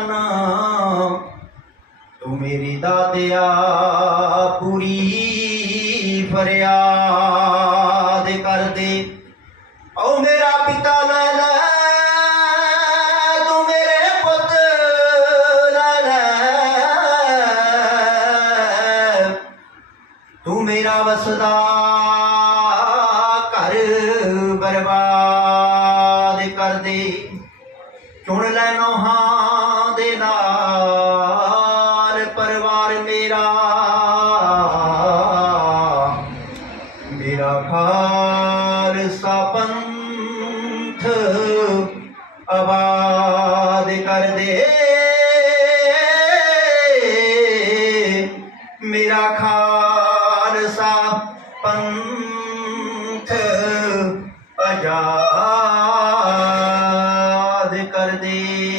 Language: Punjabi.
ਚੰਨ ਤੂੰ ਮੇਰੀ ਦਾਤਿਆ, ਪੂਰੀ ਫਰਿਆਦ ਕਰ ਦੇ। ਓ ਮੇਰਾ ਪਿਤਾ ਲੈ ਲੈ, ਤੂੰ ਮੇਰੇ ਪੁੱਤ ਲੈ ਲੈ। ਤੂੰ ਮੇਰਾ ਵਸਦਾ ਘਰ ਬਰਬਾਦ ਕਰ ਦੇ। ਚੁਣ ਲੈ ਨੋਹਾਂ प्यार मेरा मेरा खालसा पंथ आबाद कर दे। मेरा खार सा पंथ आज़ाद कर दे।